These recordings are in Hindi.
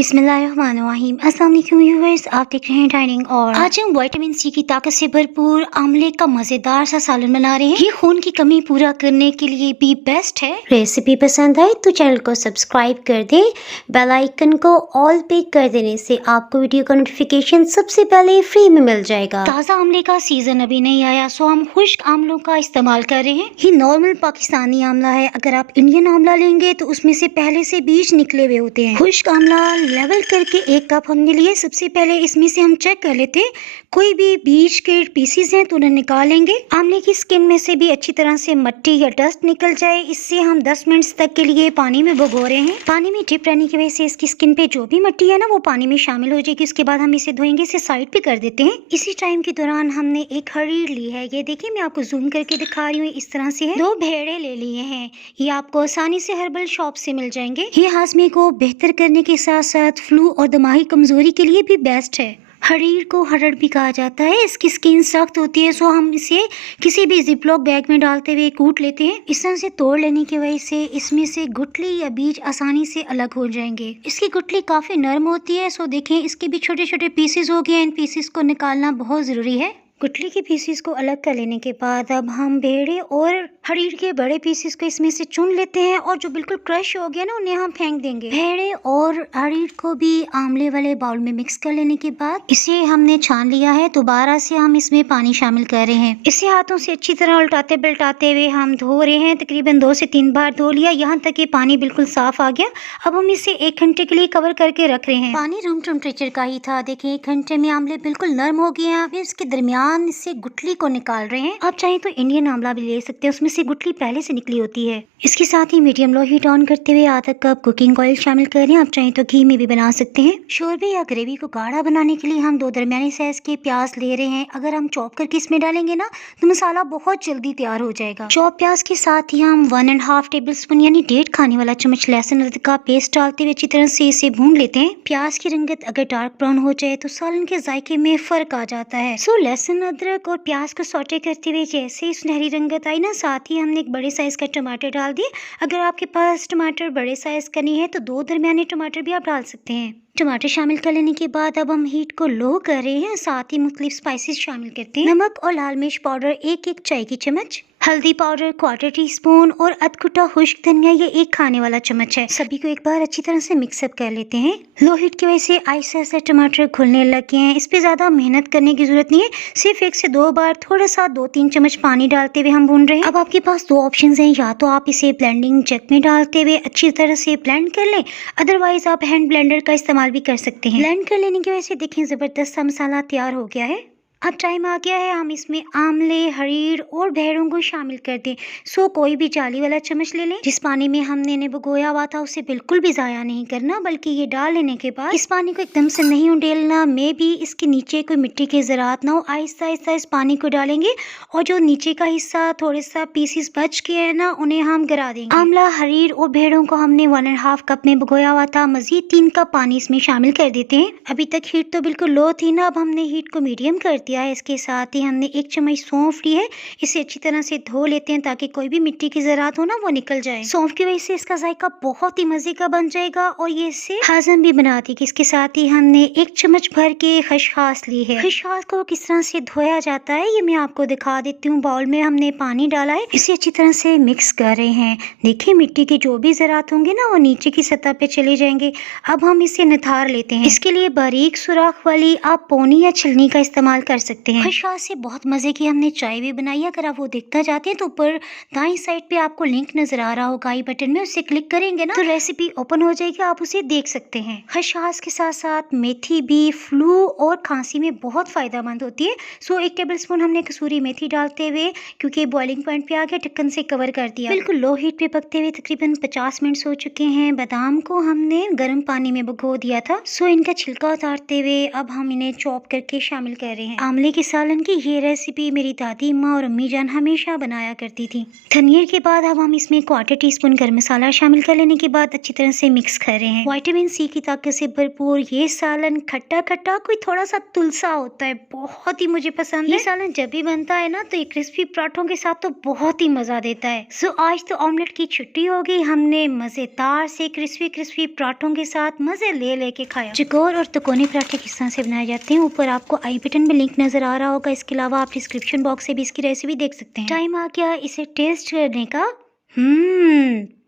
बिस्मिल्लाहिर्रहमानिर्रहीम। अस्सलाम वालेकुम व्यूअर्स, आप देख रहे हैं डाइनिंग। और आज हम विटामिन सी की ताकत से भरपूर आमले का मजेदार सा सालन बना रहे हैं। ये खून की कमी पूरा करने के लिए भी बेस्ट है। रेसिपी पसंद आए तो चैनल को सब्सक्राइब कर दें। बेल आइकन को ऑल पे कर देने से आपको वीडियो का नोटिफिकेशन सबसे पहले फ्री में मिल जाएगा। ताज़ा आमले का सीजन अभी नहीं आया, सो हम खुश्क आमलों का इस्तेमाल कर रहे हैं। ये नॉर्मल पाकिस्तानी आमला है। अगर आप इंडियन आमला लेंगे तो उसमें से पहले से बीज निकले हुए होते हैं। खुश्क आमला लेवल करके 1 कप हमने लिए। सबसे पहले इसमें से हम चेक कर लेते हैं कोई भी बीज के पीसीज हैं तो उन्हें निकालेंगे। आमले की स्किन में से भी अच्छी तरह से मिट्टी या डस्ट निकल जाए। इससे हम 10 मिनट तक के लिए पानी में भिगो रहे हैं। पानी में डिप रहने की वजह से इसकी स्किन पे जो भी मिट्टी है ना वो पानी में शामिल हो जाएगी। उसके बाद हम इसे धोएंगे। इसे साइड पे कर देते हैं। इसी टाइम के दौरान हमने एक हरीर ली है। ये देखिए, मैं आपको जूम करके दिखा रही हूँ। इस तरह से है। 2 भेड़े ले लिए हैं। ये आपको आसानी से हर्बल शॉप से मिल जाएंगे। ये हाजमे को बेहतर करने के साथ साथ फ्लू और दिमागी कमजोरी के लिए भी बेस्ट है। हरीर को हरड़ भी कहा जाता है। इसकी स्किन सख्त होती है, सो हम इसे किसी भी जिपलॉक बैग में डालते हुए कूट लेते हैं। इस तरह से तोड़ लेने की वजह से इसमें से गुठली या बीज आसानी से अलग हो जाएंगे। इसकी गुठली काफी नरम होती है, सो देखें इसके भी छोटे छोटे पीसेस हो गए। इन पीसेस को निकालना बहुत जरूरी है। गुठली के पीसेस को अलग कर लेने के बाद अब हम भेड़े और हरीर के बड़े पीसेस को इसमें से चुन लेते हैं और जो बिल्कुल क्रश हो गया ना उन्हें हम फेंक देंगे। भेड़े और हरीर को भी आमले वाले बाउल में मिक्स कर लेने के बाद इसे हमने छान लिया है। दोबारा से हम इसमें पानी शामिल कर रहे हैं। इसे हाथों से अच्छी तरह उल्टाते पलटाते हुए हम धो रहे हैं। तकरीबन 2 से 3 बार धो लिया। यहाँ तक ये पानी बिल्कुल साफ आ गया। अब हम इसे 1 घंटे के लिए कवर करके रख रहे हैं। पानी रूम टेम्परेचर का ही था। देखिए 1 घंटे में आमले बिल्कुल नरम हो गए हैं। फिर इसके दरमियान इससे गुठली को निकाल रहे हैं। आप चाहें तो इंडियन आंवला भी ले सकते हैं, उसमें से गुठली पहले से निकली होती है। इसके साथ ही मीडियम लो हीट ऑन करते हुए आधा कप कुकिंग ऑयल शामिल कर रहे हैं। आप चाहें तो घी में भी बना सकते हैं। शोरबे या ग्रेवी को गाढ़ा बनाने के लिए हम 2 दरमियानी साइज के प्याज ले रहे हैं। अगर हम चॉप करके इसमें डालेंगे ना तो मसाला बहुत जल्दी तैयार हो जाएगा। चॉप प्याज के साथ ही हम 1.5 टेबल स्पून यानी 1.5 खाने वाला चम्मच लहसुन अदरक का पेस्ट डालते हुए अच्छी तरह से इसे भून लेते हैं। प्याज की रंगत अगर डार्क ब्राउन हो जाए तो सालन के जायके में फर्क आ जाता है। सो लहसुन अदरक और प्याज को सौटे करते हुए जैसे ही सुनहरी रंगत आई ना, साथ ही हमने एक बड़े साइज का टमाटर डाल दिए। अगर आपके पास टमाटर बड़े साइज का नहीं है तो 2 दरमियाने टमाटर भी आप डाल सकते हैं। टमाटर शामिल कर लेने के बाद अब हम हीट को लो कर रहे हैं। साथ ही मुख्तलिफ स्पाइसेस शामिल करते हैं। नमक और लाल मिर्च पाउडर 1 चाय की चम्मच, हल्दी पाउडर 1/4 टीस्पून और अधकुटा खुश्क धनिया ये 1 खाने वाला चम्मच है। सभी को एक बार अच्छी तरह से मिक्सअप कर लेते हैं। लो हीट की वजह से आहिस्ते आहिस्ते टमाटर घुलने लग गए हैं। इस पे ज्यादा मेहनत करने की जरूरत नहीं है। सिर्फ 1 से 2 बार थोड़ा सा 2-3 चम्मच पानी डालते हुए हम भून रहे हैं। अब आपके पास 2 ऑप्शन हैं। या तो आप इसे ब्लेंडिंग जग में डालते हुए अच्छी तरह से ब्लेंड कर लें, अदरवाइज आप हैंड ब्लेंडर का इस्तेमाल भी कर सकते हैं। ब्लेंड कर लेने की वजह से देखें जबरदस्त सा मसाला तैयार हो गया है। अब टाइम आ गया है हम इसमें आमले, हरीर और भेड़ों को शामिल कर दें। सो कोई भी जाली वाला चम्मच ले लें। जिस पानी में हमने इन्हें भिगोया हुआ था उसे बिल्कुल भी ज़ाया नहीं करना, बल्कि ये डाल लेने के बाद इस पानी को एकदम से नहीं उंडेलना। में भी इसके नीचे कोई मिट्टी के ज़रात ना हो। आहिस्ता आहिस्ता इस पानी को डालेंगे और जो नीचे का हिस्सा थोड़े सा पीसीस बच के है ना उन्हें हम गिरा देंगे। आमला, हरीर और भेड़ों को हमने 1.5 कप में भिगोया हुआ था। मजीद 3 कप पानी इसमें शामिल कर देते हैं। अभी तक हीट तो बिल्कुल लो थी ना, अब हमने हीट को मीडियम कर दिया है। इसके साथ ही हमने 1 चम्मच सौंफ ली है। इसे अच्छी तरह से धो लेते हैं ताकि कोई भी मिट्टी की ज़रात हो ना वो निकल जाए। सौंफ की वजह से इसका जायका बहुत ही मजे का बन जाएगा और ये इससे हाजम भी बनाती है। इसके साथ ही हमने 1 चम्मच भर के खसखस ली है। खसखस को किस तरह से धोया जाता है ये मैं आपको दिखा देती हूँ। बाउल में हमने पानी डाला है। इसे अच्छी तरह से मिक्स कर रहे हैं। देखिए मिट्टी के जो भी ज़रात होंगे ना वो नीचे की सतह पे चले जाएंगे। अब हम इसे निथार लेते हैं। इसके लिए बारीक सुराख वाली आप पोनी या छिलनी का इस्तेमाल कर सकते हैं। खसखस से बहुत मजे की हमने चाय भी बनाई है। अगर आप वो देखना चाहते हैं तो ऊपर दाईं साइड पे आपको लिंक नजर आ रहा होगा आई बटन में, उससे क्लिक करेंगे ना तो रेसिपी ओपन हो जाएगी, आप उसे देख सकते हैं। खसखस के साथ साथ मेथी भी फ्लू और खांसी में बहुत फायदेमंद होती है। सो 1 टेबल स्पून हमने कसूरी मेथी डालते हुए, क्योंकि बॉइलिंग पॉइंट पे आ गया, ढक्कन से कवर कर दिया। बिल्कुल लो हीट पे पकते हुए तकरीबन 50 मिनट हो चुके हैं। बादाम को हमने गर्म पानी में भिगो दिया था। सो इनका छिलका उतारते हुए अब हम इन्हें चॉप करके शामिल कर रहे हैं। आमले के सालन की ये रेसिपी मेरी दादी माँ और अम्मी जान हमेशा बनाया करती थी। धनिया के बाद अब हम इसमें 1/4 टीस्पून गरम मसाला शामिल कर लेने के बाद अच्छी तरह से मिक्स कर रहे हैं। विटामिन सी की ताकत से भरपूर ये सालन खट्टा खट्टा कोई थोड़ा सा तुलसा होता है, बहुत ही मुझे पसंद है। ये सालन जब भी बनता है ना तो ये क्रिस्पी पराठों के साथ तो बहुत ही मजा देता है। सो आज तो ऑमलेट की छुट्टी हो गई, हमने मजेदार से क्रिस्पी क्रिस्पी पराठों के साथ मजे ले लेके खाया। चकोर और तिकोने पराठे किस तरह से बनाए जाते हैं ऊपर आपको आई बटन में लिंक नजर आ रहा होगा। इसके अलावा आप डिस्क्रिप्शन बॉक्स से भी इसकी रेसिपी देख सकते हैं। टाइम आ गया इसे टेस्ट करने का।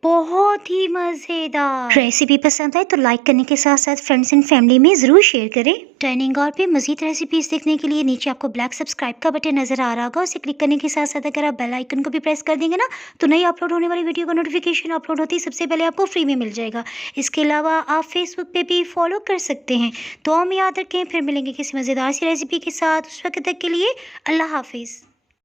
बहुत ही मजेदार। रेसिपी पसंद आए तो लाइक करने के साथ साथ फ्रेंड्स एंड फैमिली में जरूर शेयर करें। डाइनिंग हॉल पे मजीद रेसिपीज देखने के लिए नीचे आपको ब्लैक सब्सक्राइब का बटन नजर आ रहा होगा, उसे क्लिक करने के साथ साथ अगर आप बेल आइकन को भी प्रेस कर देंगे ना तो नई अपलोड होने वाली वीडियो का नोटिफिकेशन अपलोड होती है सबसे पहले आपको फ्री में मिल जाएगा। इसके अलावा आप फेसबुक पे भी फॉलो कर सकते हैं। तो हम याद रखें, फिर मिलेंगे किसी मजेदार सी रेसिपी के साथ। उस वक्त तक के लिए अल्लाह हाफिज।